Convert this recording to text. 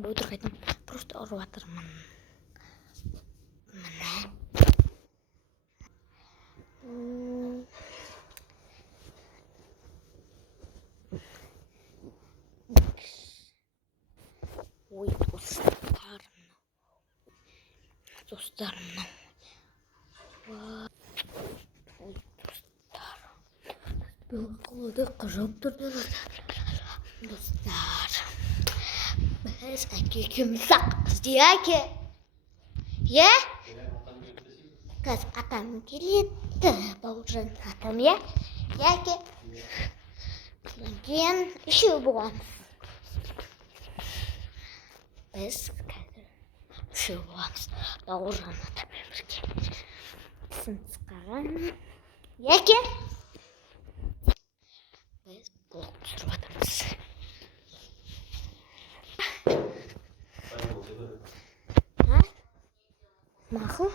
өдөр қайтам просто ұрып жатырмын. Ой, достарым. Ой, достар. Қолды қыжып тұрды. Достар. Біз әке екеуміз сақпыз де, әке. Е? Қазір атам келеді, Бауыржан атам, е? Әке. Кейін үшеу боламыз. Біз қазір үшеу боламыз. Бауыржан атаммен бірге. Сынсқаған. Әке. Біз блог түсіріп жатырмыз. Мақұл.